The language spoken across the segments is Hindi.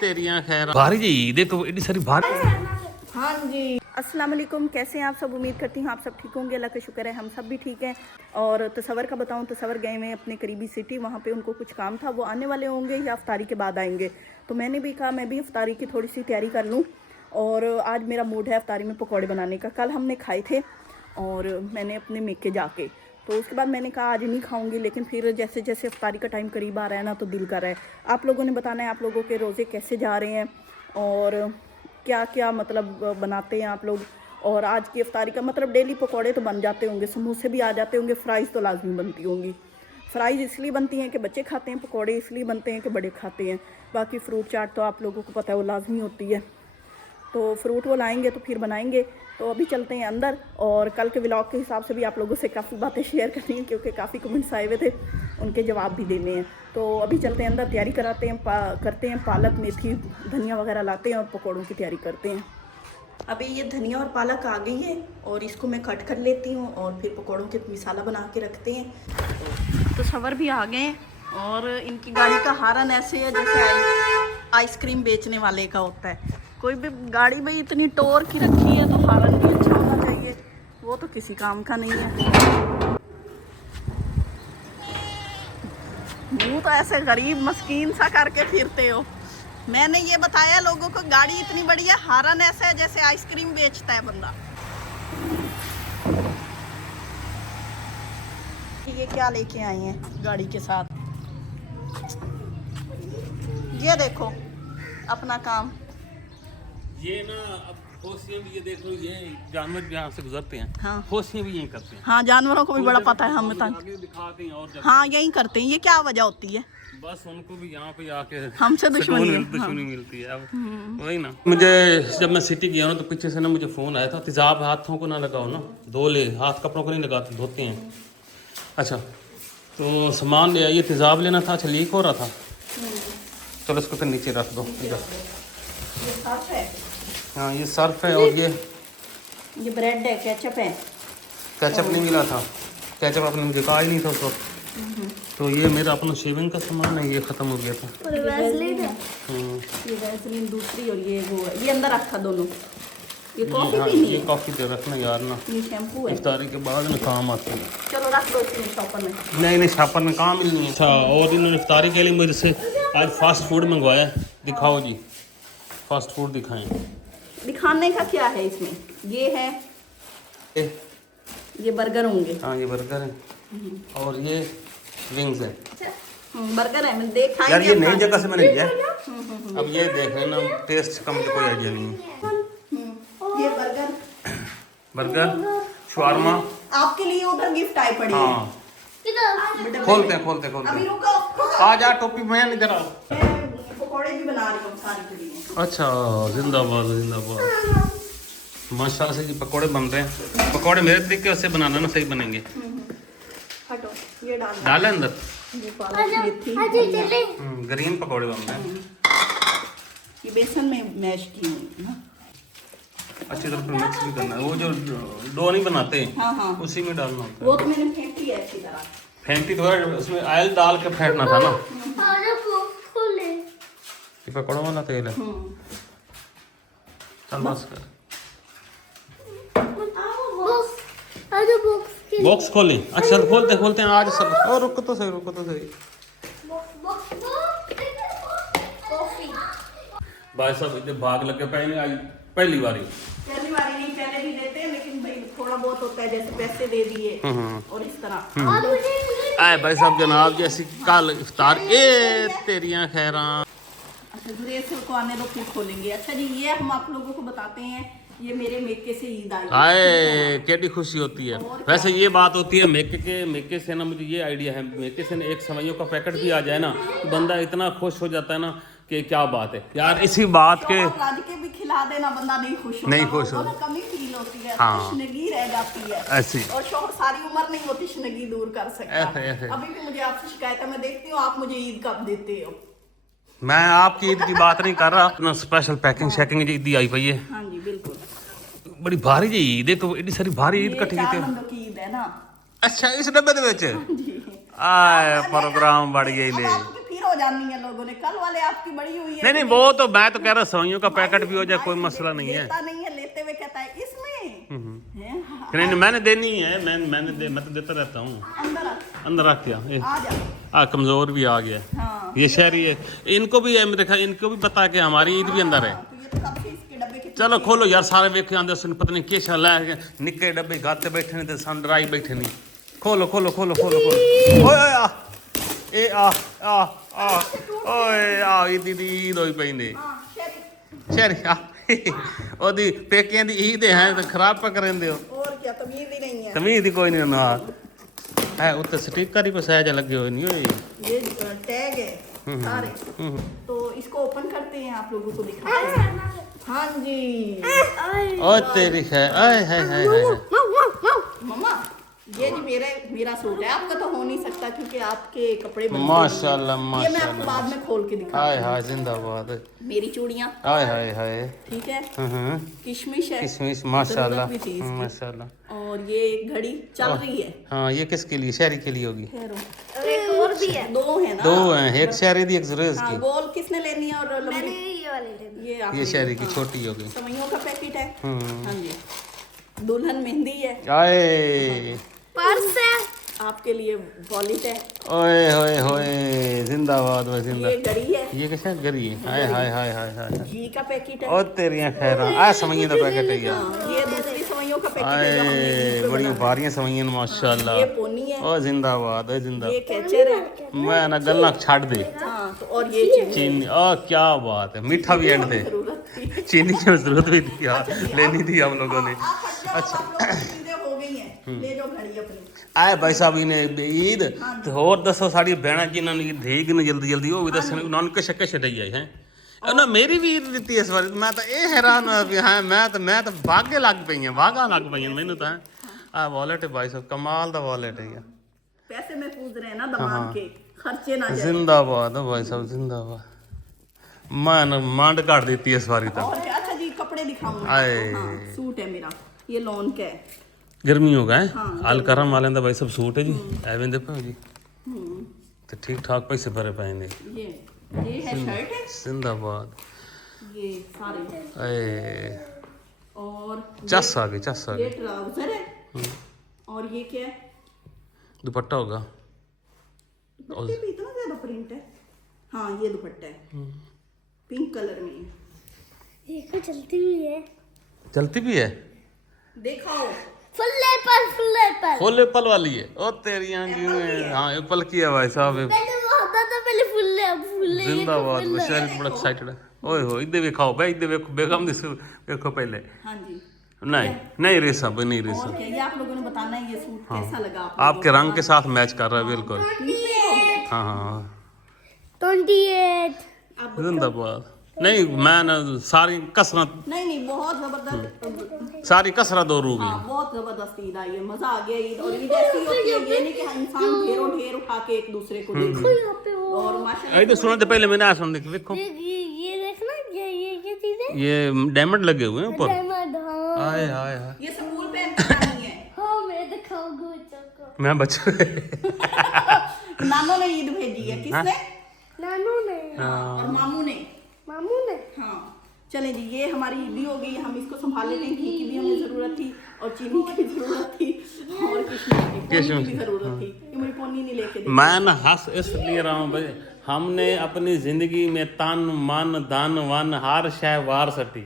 तेरियां खैर भारी जी देखो इतनी सारी भारी। हाँ जी, अस्सलाम वालेकुम। कैसे हैं आप सब? उम्मीद करती हूँ आप सब ठीक होंगे। अल्लाह का शुक्र है हम सब भी ठीक हैं। और तसव्वुर का बताऊँ, तसव्वुर गए हुए अपने करीबी सिटी, वहाँ पे उनको कुछ काम था, वो आने वाले होंगे या इफ्तारी के बाद आएंगे। तो मैंने भी कहा मैं भी इफ्तारी की थोड़ी सी तैयारी कर लूँ। और आज मेरा मूड है इफ्तारी में पकौड़े बनाने का। कल हमने खाए थे और मैंने अपने मेके जाके, तो उसके बाद मैंने कहा आज नहीं खाऊंगी, लेकिन फिर जैसे जैसे इफ्तारी का टाइम करीब आ रहा है ना, तो दिल कर रहा है। आप लोगों ने बताना है आप लोगों के रोज़े कैसे जा रहे हैं और क्या क्या मतलब बनाते हैं आप लोग। और आज की इफ्तारी का मतलब डेली पकौड़े तो बन जाते होंगे, समोसे भी आ जाते होंगे, फ्राइज़ तो लाजमी बनती होंगी। फ्राइज़ इसलिए बनती हैं कि बच्चे खाते हैं, पकौड़े इसलिए बनते हैं कि बड़े खाते हैं। बाकी फ्रूट चाट तो आप लोगों को पता है वो लाजमी होती है। तो फ्रूट वो लाएंगे तो फिर बनाएंगे। तो अभी चलते हैं अंदर, और कल के व्लॉग के हिसाब से भी आप लोगों से काफ़ी बातें शेयर करनी है, क्योंकि काफ़ी कमेंट्स आए हुए थे, उनके जवाब भी देने हैं। तो अभी चलते हैं अंदर, तैयारी कराते हैं, करते हैं, पालक मेथी धनिया वगैरह लाते हैं और पकौड़ों की तैयारी करते हैं। अभी ये धनिया और पालक आ गई है और इसको मैं कट कर लेती हूँ और फिर पकौड़ों के मसाला बना के रखते हैं। तो सवर भी आ गए और इनकी गाड़ी का हारन ऐसे है जैसे आइसक्रीम बेचने वाले का होता है। कोई भी गाड़ी भाई इतनी टोर की रखी है तो हारन भी अच्छा होना चाहिए, वो तो किसी काम का नहीं है। मुँह तो ऐसे गरीब मस्कीन सा करके फिरते हो। मैंने ये बताया लोगों को गाड़ी इतनी बड़ी है, हारन ऐसा है जैसे आइसक्रीम बेचता है बंदा। ये क्या लेके आए हैं गाड़ी के साथ, ये देखो अपना काम। ये ना अब होशियां भी ये देख लो, ये जानवर भी यहाँ से गुजरते हैं। हाँ, होशियां भी यही करते हैं। हाँ जानवरों को भी बड़ा पता है हमें तक। आगे दिखाते हैं और हाँ यही करते हैं। ये क्या वजह होती है? बस उनको भी यहाँ पे आके हमसे दुश्मनी दुश्मनी मिलती है। अब वही ना, मुझे जब मैं सिटी गया ना तो पीछे से ना मुझे फोन आया था, तेजाब हाथों को ना लगाओ ना, धो ले, हाथ कपड़ों को नहीं लगाते, धोते हैं। अच्छा तो सामान ले आइए, तेजाब लेना था। अच्छा लीक हो रहा था, चलो इसको तो नीचे रख दो। ये सर्फ है, हाँ ये सर्फ है और ये ब्रेड है, केचप है। केचप नहीं मिला था, केचप आपने मुझे कहा ही नहीं था उस वक्त। तो ये मेरा अपना शेविंग का सामान है, ये ख़त्म हो गया था। ये वैसलीन दूसरी और ये वो है। ये अंदर रखा दोनों। ये कॉफ़ी पीनी है, ये कॉफ़ी दे रखना यार ना, ये शैम्पू है। इफ्तारी के बाद ना काम आती है। चलो रख दो इसमें शॉपर में। नहीं शॉपर में कहाँ मिलनी है। अच्छा और इन्होंने इफ्तारी के लिए मेरे से आज फास्ट फूड मंगवाया। दिखाओ जी, फास्ट फूड दिखाएं। दिखाने का क्या है इसमें? ये है, ये बर्गर होंगे। हाँ ये बर्गर है और ये विंग्स है। बर्गर है, मैं देखा यार ये नई जगह से मैंने लिया। अब ये देख रहे ना, टेस्ट का मुझे कोई आइडिया नहीं है। ये बर्गर शवारमा आपके लिए उधर गिफ्ट आई पड़ी है। हाँ खोलते हैं। अभी रुको, आ जा टोपी में इधर आओ। मैं पकौड़े भी बना रही हूँ सारी के लिए। अच्छा जिंदाबाद माशाल्लाह से जी पकौड़े बन रहे हैं। पकौड़े मेरे तरीके से बनाना ना, सही बनेंगे। हटो, ये डाल अंदर। ये पालक मेथी ग्रीन पकौड़े बन रहे हैं। ये बेसन में मैश की हुई ना, अच्छी तरह से मिक्स भी करना है। वो जो डो नहीं बनाते हाँ उसी में डालना होता है। वो तो मैंने फेंटी है अच्छी तरह। फेंटी तो है, उसमें ऑयल डाल के फेंटना था ना। ये पकौड़ों वाला तेल है। चल बस कर, बॉक्स खोलें। अच्छा खोलते हैं आज सब। और रुको तो सही। भाई साहब इतने भाग लगे पहले आज पहली बारी नहीं, पहले भी देते हैं, लेकिन भाई थोड़ा बहुत होता है, जैसे पैसे दे दिए और इस तरह। आए भाई साहब जनाब जैसी कल इफ्तार ए तेरियां खैरा। अच्छा गुरेसर को आने दो फिर खोलेंगे। अच्छा जी, ये हम आप लोगों को बताते हैं, ये मेरे मेके से ईद आई। आए केडी खुशी होती है। वैसे ये बात होती है मेके से ना, मुझे ये आइडिया है, मेके से ना एक सवैयों का पैकेट भी आ जाए ना तो बंदा इतना खुश हो जाता है ना कि क्या बात है यार। इसी बात के राज के भी खिला देना, बंदा नहीं खुश होता, कमी फील होती है, तशनगी रह जाती है ऐसी। और शौहर सारी उम्र नहीं वो तशनगी दूर कर सकता। अभी भी मुझे आपसे शिकायत है, मैं देखती हूँ आप मुझे ईद कब देते हो। मैं आपकी ईद की बात नहीं कर रहा ना, स्पेशल पैकिंग शैकिंग जी ईद आई पई है। हाँ जी बिल्कुल, बड़ी भारी जी ईद है, तो इतनी सारी भारी ईद कट्ठी की ईद है ना। अच्छा इस डब्बे दे विच आए प्रोग्राम बढ़ गई ले। फिर हो जानी है लोगों ने, कल वाले आपकी बड़ी हुई है। नहीं वो तो मैं तो कह रहा सवैयों का पैकेट भी हो जाए कोई मसला नहीं है। लेता नहीं है, लेते हुए कहता है इसमें हैं? नहीं मैंने देनी है, मैं तो देता रहता हूँ। अंदर रख दिया आ जा। कमजोर भी आ गया। हाँ। ये शहरी है, इनको भी देखा, इनको भी पता कि हमारी ईद भी अंदर है। तो ये तो कब से इसके डब्बे के चलो खोलो यार, सारे वेखे आंदे सुन, पता नहीं किस है निक्के डब्बे गाते बैठे नहीं, सन डराई बैठे नहीं। खोलो खोलो खोलो खोलो खोलो। ओए आ ए आ ओए आ ईद होई पई ने। शहरी आ ओदी पेकियां दी ईद है तो खराब पक रहिंदे हो। और क्या, तमीज ही नहीं है। तमीज ही कोई नहीं ना है। उत्ते स्टिकर ही पसाया जा लगे हुए नहीं होई। ये टैग है सारे। तो इसको ओपन करते हैं, आप लोगों को दिखाते हैं। हाँ जी। ओ तेरी है, आय हाय हाय हाय। मम्मा ये जी मेरा सूट है, आपका तो हो नहीं सकता क्योंकि आपके कपड़े बनते माशाल्लाह नहीं हैं। ये मैं आपको बाद में खोल के हाय दिखाऊंगी। हाय जिंदाबाद। मेरी चूड़ियाँ, हाय हाय हाय। ठीक है, किशमिश है, किशमिश माशाल्लाह जरूरत भी थी इसकी। माशाल्लाह। और ये एक घड़ी चल रही है। हाँ ये किसके लिए? शहरी के लिए होगी। एक और भी है, दो है ना। दो हैं, एक शहरी दी एक जुरेज हाँ, की। गोल किसने लेनी है और लंबी? ये आप ये शहरी की छोटी होगी। सवैयों का पैकेट है। हाँ जी। दुल्हन मेहंदी है, आए पर्स है, आपके लिए वॉलेट है, ओए होए होए जिंदाबाद व जिंदा। ये घड़ी है, ये कैसा गरी है? हाय हाय हाय हाय हाय। घी का पैकेट है। ओ तेरियां खैर आ समझिए दा पैकेट है यार। हाँ, ये दूसरी सवैयों का पैकेट है जो हमने आए ईद पे बड़ी बनाया। भारियां समझिए माशाल्लाह। ये पोनी है, ओ जिंदाबाद ओ जिंदा। ये कैचर है। मैं ना गल्ला छाड़ दे। हाँ, तो और ये चीनी चीनी ओ क्या बात है, मीठा भी ऐड दे। जरूरत थी। चीनी की जरूरत भी थी यार, लेनी थी हम लोगों ने। अच्छा, आप लोगों की चीजें हो गई हैं, ले जाओ घड़ी अपनी। आए भाई साहब इन्हें ईद तो होर दसो साड़ी भैणा जिन्हां ने ईद ने जल्दी जल्दी वो भी दसन उन्होंने किश किश दई आई हैं। ना मेरी भी ईद दी इस बार। मैं तो ये हैरान हुआ भी हाँ मैं तो भागे लग पई हैं, भागा लग पई हैं मैनू तो। आ वॉलेट है भाई साहब, कमाल दा वॉलेट है यार। पैसे महफूज रहे ना दमाद के, खर्चे ना जाए। जिंदाबाद है भाई साहब जिंदाबाद। मैं ना मांड काट देती इस बारी तो। और क्या? अच्छा जी, कपड़े दिखाऊंगा आए। आपको। हाँ, सूट है मेरा, ये लॉन का है। गर्मी हो गए हाँ, अल करम वाले दा भाई सब सूट है जी। एवें दे पे जी तो ठीक ठाक पैसे भरे पाए ने। ये है शर्ट है, जिंदाबाद। ये सारे। ए और चस आ गई चस आ ये गई। ट्राउजर है। और ये क्या है? दुपट्टा होगा। दुपट्टे पे इतना ज्यादा प्रिंट है। हाँ, ये दुपट्टा है, पिंक कलर में है। ये तो चलती हुई है। चलती भी है। दिखाओ। फुल एप्पल वाली है। ओ तेरी हाँ एप्पल की है भाई साहब। पहले वो होता था, पहले फुल्ले जिंदाबाद बशर बड़ा एक्साइटेड है। ओए हो इधर दिखाओ भाई, इधर देखो बेगम दिस देखो पहले। हाँ जी। नहीं नहीं रेसा भाई नहीं रेसा। और क्या, ये आप लोगों ने बताना है ये सूट कैसा लगा आपको। आपके रंग के साथ मैच कर रहा है बिल्कुल। कितने हो गए? हाँ हाँ 28। अब जिंदाबाद। नहीं मैं ना सारी कसरत नहीं, बहुत जबरदस्त। सारी कसरत दो रू गई। हाँ, बहुत जबरदस्त ईद आई है, मजा आ गया ईद। और ईद ऐसी होती है, ये नहीं कि इंसान ढेर उठा के एक दूसरे को देखे। यहाँ पे वो और माशाल्लाह इधर सुना पहले मैंने आ सुन देखो ये देखना, ये क्या चीज है? ये डायमंड लगे हुए हैं ऊपर। डायमंड। हाँ आए हाय हाय। ये स्कूल पहन के जानी है। हाँ, मैं दिखाऊंगा बच्चों को। मैं बच्चे नानों ने ईद भेजी है। किसने? नानू ने, और मामू ने। मामू ने। हाँ, चलें जी, ये हमारी ईदी हो गई। हम इसको संभाल लेते हैं। घी की भी हमें जरूरत थी और चीनी की भी जरूरत थी और किशमिश की भी जरूरत थी। ये मेरी पोनी नहीं लेके दी। मैं ना हंस इसलिए रहा हूँ भाई, हमने अपनी जिंदगी में तन मन धन वन हर शय वार सटी,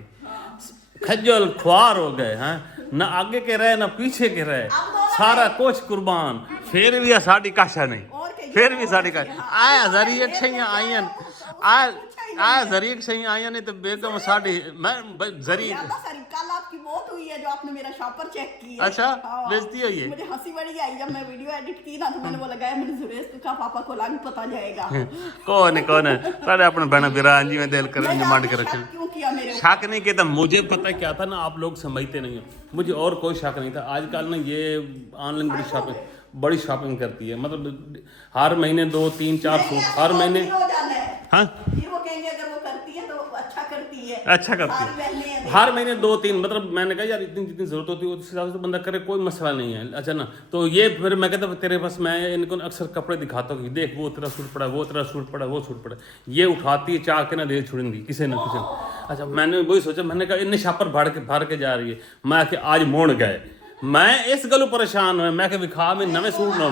खज्जल ख्वार हो गए हैं, ना आगे के रहे ना पीछे के रहे, सारा कुछ कुर्बान, फिर भी साड़ी काशा नहीं, फिर भी साड़ी काशा आया जरी एक छैया आयन आ जरी एक छैया आयन नहीं तो बेगम साड़ी मैं जरी। कल आपकी मौत हुई है जो आपने मेरा शॉपर चेक किया। अच्छा, बेइज्जती हुई है। मुझे हंसी बड़ी आई जब मैं वीडियो एडिट की ना, तो मैंने वो लगाया, मैंने जुरेश का पापा को लाग पता जाएगा। कौन है सारे अपने बहन बिरान जी में दिल कर मांड के रखे। क्यों किया मेरे शक नहीं किया था, मुझे पता क्या था ना, आप लोग समझते नहीं हो, मुझे और कोई शक नहीं था। आजकल ना ये ऑनलाइन बड़ी शॉपिंग करती है, मतलब हर महीने 2 3 4 सूट हर महीने। हो जाना है। हाँ ये वो कहेंगे अगर वो करती है तो अच्छा करती है। अच्छा करती सारी है। बहनें हैं, हर महीने 2-3, मतलब मैंने कहा यार इतनी जितनी जरूरत होती है उस हिसाब से तो बंदा करे, कोई मसला नहीं है। अच्छा ना, तो ये फिर मैं कहता तेरे पास, मैं इनको अक्सर कपड़े दिखाता हूँ कि देख वो तेरा सूट पड़ा, वो तेरा सूट पड़ा, वो सूट पड़ा, ये उठाती है चाह के ना दे छोड़ेंगी किसी न किसी ने। अच्छा मैंने वही सोचा, मैंने कहा इन्हें छापर भर के जा रही है, मैं कि आज मोड़ गए, मैं इस गलू परेशान हुए, मैं कि विखा में नवे सूट ना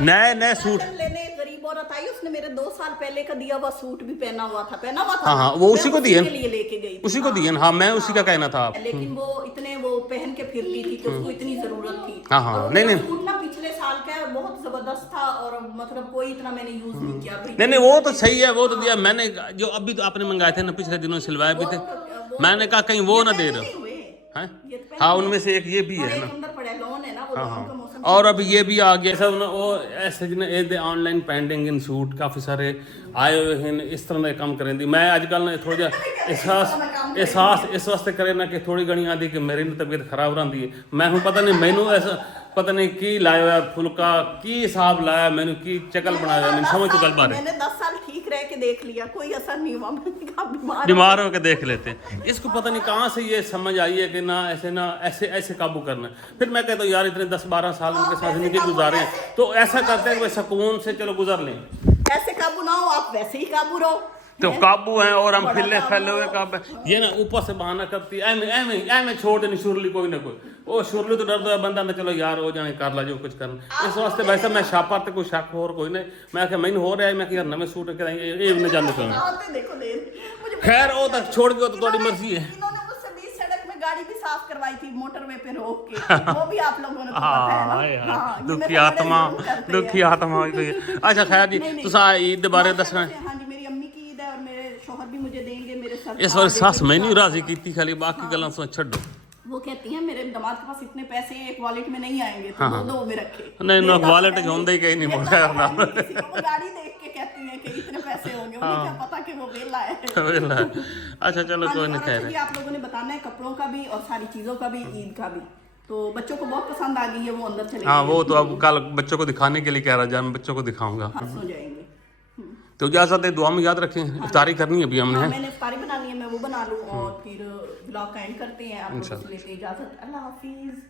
नए सूट लेने गरीब औरत आई, उसने मेरे 2 साल पहले का दिया हुआ सूट भी पहना हुआ था हाँ वो उसी को दिए, के लिए लेके गई थी। उसी को दिए। हाँ मैं उसी का कहना था। लेकिन वो इतने वो पहन के फिरती थी कि उसको इतनी जरूरत थी। हाँ और नहीं वो सूट ना पिछले साल का है, बहुत जबरदस्त था और मतलब कोई इतना मैंने यूज नहीं किया। नहीं वो तो सही है, वो तो दिया मैंने, जो अभी तो आपने मंगाए थे ना पिछले दिनों सिलवाए भी थे, मैंने कहा कहीं वो ना दे रहे। हाँ उनमें से एक ये भी है ना। हाँ और अब ये भी आ गया सब ना, वो ऐसे जिन्हें ऑनलाइन पेंडिंग इन सूट काफ़ी सारे आए हुए हैं, इस तरह के काम करें दी। मैं आजकल ना थोड़ा जिहा एहसास इस वास्ते करे ना कि थोड़ी घनी आती कि मेरी तबीयत खराब रही है, मैं हूँ पता नहीं मैनू ऐसा पता नहीं की लाया हुआ फुलका की हिसाब लाया, मैंने की चकल बनाया, मैंने समझ चुकल बारे। मैंने 10 साल ठीक रह के देख लिया, कोई असर नहीं हुआ, बीमार होकर देख लेते हैं। इसको पता नहीं कहाँ से ये समझ आई है कि ना ऐसे काबू करना। फिर मैं कहता हूँ यार इतने 10-12 साल उनके साथ जिंदगी गुजारे हैं तो ऐसा करते हैं कि सुकून से चलो गुजार लें। ऐसे काबू ना हो आप, वैसे ही काबू रहो। तो काबू हैं और हम फैले हुए काबू, ये ना ऊपर से बहाना करती है ऐमें छोड़ देनी शुरली कोई ना कोई, वो शुरली तो डर दो बंदा ना, चलो यार हो जाए कर ला जो कुछ करना। इस वास्ते वैसे मैं छापा तो कोई शक हो कोई नहीं, मैं क्या मैंने हो रहा है, मैं यार नवे सूट ये न जाने तो खैर वो तक छोड़ गए तो थोड़ी मर्जी है। गाड़ी भी साफ करवाई थी मोटरवे पे रोक के, वो भी आप लोगों ने तो पता है ना। हाँ, दुखी आत्मा अच्छा खैर जी तुसा ईद दे बारे दसना। हाँ जी मेरी अम्मी की ईद है और मेरे शौहर भी मुझे देंगे, मेरे सर इस बार सास मैंने राजी की खाली, बाकी गल्लां सो छड्डो। वो कहती हैं मेरे दामाद के पास इतने पैसे एक वॉलेट में नहीं आएंगे तो दो में रखे। नहीं ना वॉलेट होंदा ही कहीं नहीं मोड़ा करना। वो गाड़ी देख के कहती हैं कि इतने पैसे होंगे, उन्हें क्या पता कि वो वेला है। अच्छा चलो कोई नहीं खैर। आप लोगों ने बताना है कपड़ों का भी और सारी चीजों का भी, ईद का भी। तो बच्चों को बहुत पसंद आ गई है, वो अंदर चले गए। हाँ वो तो अब कल बच्चों को दिखाने के लिए कह रहा है, मैं बच्चों को दिखाऊंगा। सो जाएंगे तो इजाजत है, दुआ में याद रखें, इफ्तारी करनी है अभी हमने। मैंने इफ्तारी बनानी है, मैं वो बना लूँ और फिर ब्लॉग का एंड करते हैं। आप लोग लेते हैं इजाजत, अल्लाह हाफिज।